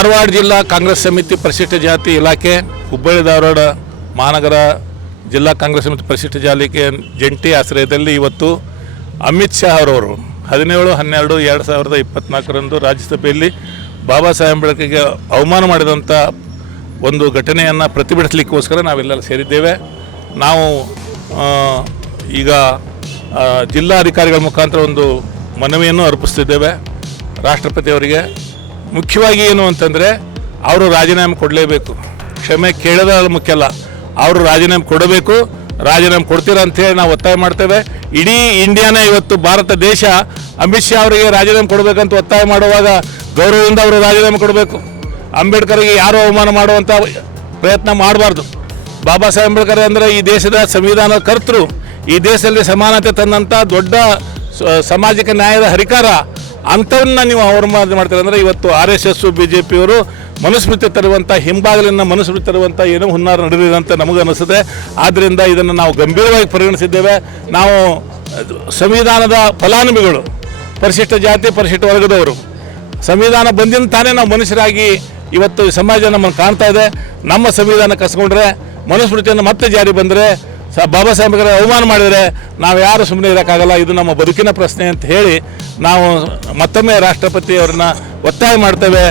ಧಾರವಾಡ ಜಿಲ್ಲಾ ಕಾಂಗ್ರೆಸ್ ಸಮಿತಿ ಪರಿಶಿಷ್ಟ ಜಾತಿ ಇಲಾಖೆ ಹುಬ್ಬಳ್ಳಿ ಧಾರವಾಡ ಮಹಾನಗರ ಜಿಲ್ಲಾ ಕಾಂಗ್ರೆಸ್ ಸಮಿತಿ ಪರಿಶಿಷ್ಟ ಜಾತಿ ಜಂಟಿ ಆಶ್ರಯದಲ್ಲಿ ಇವತ್ತು ಅಮಿತ್ ಶಾ ಅವರವರು 17/12/2024 ರಾಜ್ಯಸಭೆಯಲ್ಲಿ ಬಾಬಾ ಸಾಹೇಬ್ ಅಂಬೇಡ್ಕರ್ಗೆ ಅವಮಾನ ಮಾಡಿದಂಥ ಒಂದು ಘಟನೆಯನ್ನು ಪ್ರತಿಭಟಿಸಲಿಕ್ಕೋಸ್ಕರ ನಾವೆಲ್ಲ ಸೇರಿದ್ದೇವೆ. ನಾವು ಈಗ ಜಿಲ್ಲಾಧಿಕಾರಿಗಳ ಮುಖಾಂತರ ಒಂದು ಮನವಿಯನ್ನು ಅರ್ಪಿಸ್ತಿದ್ದೇವೆ ರಾಷ್ಟ್ರಪತಿಯವರಿಗೆ. ಮುಖ್ಯವಾಗಿ ಏನು ಅಂತಂದರೆ ಅವರು ರಾಜೀನಾಮೆ ಕೊಡಲೇಬೇಕು. ಕ್ಷಮೆ ಕೇಳೋದ ಮುಖ್ಯ ಅಲ್ಲ, ಅವರು ರಾಜೀನಾಮೆ ಕೊಡಬೇಕು. ರಾಜೀನಾಮೆ ಕೊಡ್ತೀರಾ ಅಂಥೇಳಿ ನಾವು ಒತ್ತಾಯ ಮಾಡ್ತೇವೆ. ಇಡೀ ಇಂಡಿಯಾನೇ ಇವತ್ತು ಭಾರತ ದೇಶ ಅಮಿತ್ ಶಾ ಅವರಿಗೆ ರಾಜೀನಾಮೆ ಕೊಡಬೇಕಂತ ಒತ್ತಾಯ ಮಾಡುವಾಗ ಗೌರವದಿಂದ ಅವರು ರಾಜೀನಾಮೆ ಕೊಡಬೇಕು. ಅಂಬೇಡ್ಕರ್ಗೆ ಯಾರೂ ಅವಮಾನ ಮಾಡುವಂಥ ಪ್ರಯತ್ನ ಮಾಡಬಾರ್ದು. ಬಾಬಾ ಸಾಹೇಬ್ ಅಂಬೇಡ್ಕರ್ ಅಂದರೆ ಈ ದೇಶದ ಸಂವಿಧಾನದ ಕರ್ತೃ, ಈ ದೇಶದಲ್ಲಿ ಸಮಾನತೆ ತಂದಂಥ ದೊಡ್ಡ ಸಾಮಾಜಿಕ ನ್ಯಾಯದ ಹರಿಕಾರ. ಅಂಥವನ್ನ ನೀವು ಅವಮಾನ ಮಾಡ್ತಾರೆ ಅಂದರೆ ಇವತ್ತು RSS BJP ಅವರು ಮನುಸ್ಮೃತಿ ತರುವಂಥ ಹಿಂಬಾಗಲಿನ ಮನುಸ್ಮೃತಿ ತರುವಂಥ ಏನೋ ಹುನ್ನಾರ ನಡೆದಿದೆ ಅಂತ ನಮಗೆ ಅನಿಸುತ್ತೆ. ಆದ್ದರಿಂದ ಇದನ್ನು ನಾವು ಗಂಭೀರವಾಗಿ ಪರಿಗಣಿಸಿದ್ದೇವೆ. ನಾವು ಸಂವಿಧಾನದ ಫಲಾನುಭವಿಗಳು, ಪರಿಶಿಷ್ಟ ಜಾತಿ ಪರಿಶಿಷ್ಟ ವರ್ಗದವರು. ಸಂವಿಧಾನ ಬಂದಿಂದ ತಾನೇ ನಾವು ಮನುಷ್ಯರಾಗಿ ಇವತ್ತು ಸಮಾಜ ನಮ್ಮನ್ನು ಕಾಣ್ತಾ ಇದೆ. ನಮ್ಮ ಸಂವಿಧಾನ ಕಸ್ಕೊಂಡ್ರೆ, ಮನುಸ್ಮೃತಿಯನ್ನು ಮತ್ತೆ ಜಾರಿ ಬಂದರೆ, ಬಾಬಾ ಸಾಹೇಬ್ ಅಂಬೇಡ್ಕರ್ ಅವಮಾನ ಮಾಡಿದರೆ ನಾವು ಯಾರು ಸುಮ್ಮನೆ ಇರೋಕ್ಕಾಗಲ್ಲ. ಇದು ನಮ್ಮ ಬದುಕಿನ ಪ್ರಶ್ನೆ ಅಂತ ಹೇಳಿ ನಾವು ಮತ್ತೊಮ್ಮೆ ರಾಷ್ಟ್ರಪತಿಯವರನ್ನ ಒತ್ತಾಯ ಮಾಡ್ತೇವೆ.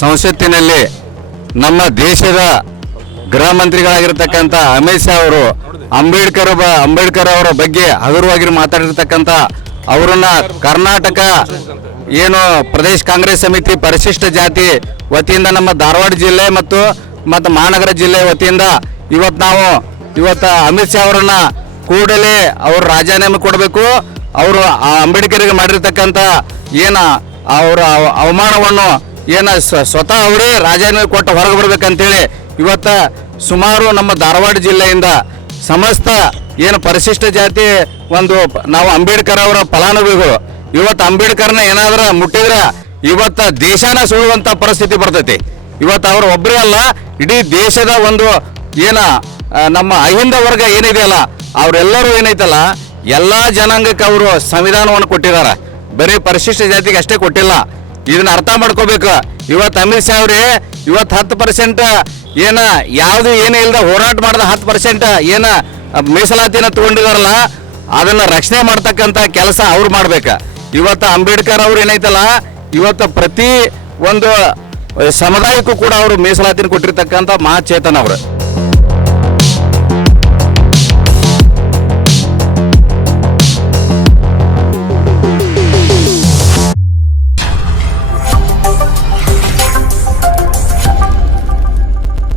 ಸಂಸತ್ತಿನಲ್ಲಿ ನಮ್ಮ ದೇಶದ ಗೃಹ ಮಂತ್ರಿಗಳಾಗಿರ್ತಕ್ಕಂಥ ಅಮಿತ್ ಶಾ ಅವರು ಅಂಬೇಡ್ಕರ್ ಅವರ ಬಗ್ಗೆ ಹಗುರವಾಗಿ ಮಾತಾಡಿರ್ತಕ್ಕಂಥ ಅವರನ್ನ ಕರ್ನಾಟಕ ಏನು ಪ್ರದೇಶ ಕಾಂಗ್ರೆಸ್ ಸಮಿತಿ ಪರಿಶಿಷ್ಟ ಜಾತಿ ವತಿಯಿಂದ ನಮ್ಮ ಧಾರವಾಡ ಜಿಲ್ಲೆ ಮತ್ತು ಮಹಾನಗರ ಜಿಲ್ಲೆ ವತಿಯಿಂದ ಇವತ್ತು ಅಮಿತ್ ಶಾ ಅವರನ್ನ ಕೂಡಲೇ ಅವರು ರಾಜೀನಾಮೆ ಕೊಡಬೇಕು. ಅವರು ಅಂಬೇಡ್ಕರ್ಗೆ ಮಾಡಿರ್ತಕ್ಕಂಥ ಅವರ ಅವಮಾನವನ್ನು ಸ್ವತಃ ಅವರೇ ರಾಜೀನಾಮೆ ಕೊಟ್ಟು ಹೊರಗೆ ಬರ್ಬೇಕಂತೇಳಿ ಇವತ್ತು ಸುಮಾರು ನಮ್ಮ ಧಾರವಾಡ ಜಿಲ್ಲೆಯಿಂದ ಸಮಸ್ತ ಪರಿಶಿಷ್ಟ ಜಾತಿ ನಾವು ಅಂಬೇಡ್ಕರ್ ಅವರ ಫಲಾನುಭವಿಗಳು. ಇವತ್ತು ಅಂಬೇಡ್ಕರ್ನ ಏನಾದ್ರೂ ಮುಟ್ಟಿದ್ರೆ ಇವತ್ತು ದೇಶನ ಸುಡುವಂಥ ಪರಿಸ್ಥಿತಿ ಬರ್ತೈತಿ. ಇವತ್ತು ಅವರು ಒಬ್ಬರೇ ಅಲ್ಲ, ಇಡೀ ದೇಶದ ನಮ್ಮ ಅಹಿಂದ ವರ್ಗ ಏನಿದೆಯಲ್ಲ ಅವರೆಲ್ಲರೂ ಏನೈತಲ್ಲ ಎಲ್ಲ ಜನಾಂಗಕ್ಕೆ ಅವರು ಸಂವಿಧಾನವನ್ನು ಕೊಟ್ಟಿದ್ದಾರೆ. ಬರೀ ಪರಿಶಿಷ್ಟ ಜಾತಿಗೆ ಅಷ್ಟೇ ಕೊಟ್ಟಿಲ್ಲ. ಇದನ್ನ ಅರ್ಥ ಮಾಡ್ಕೋಬೇಕು. ಇವತ್ತು ಅಮಿತ್ ಶಾ ಅವರೇ 10% ಯಾವುದು ಏನೇ ಇಲ್ಲದ ಹೋರಾಟ ಮಾಡಿದ 10% ಮೀಸಲಾತಿನ ತಗೊಂಡಿದಾರಲ್ಲ ಅದನ್ನ ರಕ್ಷಣೆ ಮಾಡ್ತಕ್ಕಂಥ ಕೆಲಸ ಅವ್ರು ಮಾಡ್ಬೇಕು. ಇವತ್ತು ಅಂಬೇಡ್ಕರ್ ಅವ್ರು ಏನೈತಲ್ಲ ಇವತ್ತು ಪ್ರತಿ ಒಂದು ಸಮುದಾಯಕ್ಕೂ ಕೂಡ ಅವರು ಮೀಸಲಾತಿನ ಕೊಟ್ಟಿರ್ತಕ್ಕಂಥ ಮಹಾಚೇತನ ಅವರು.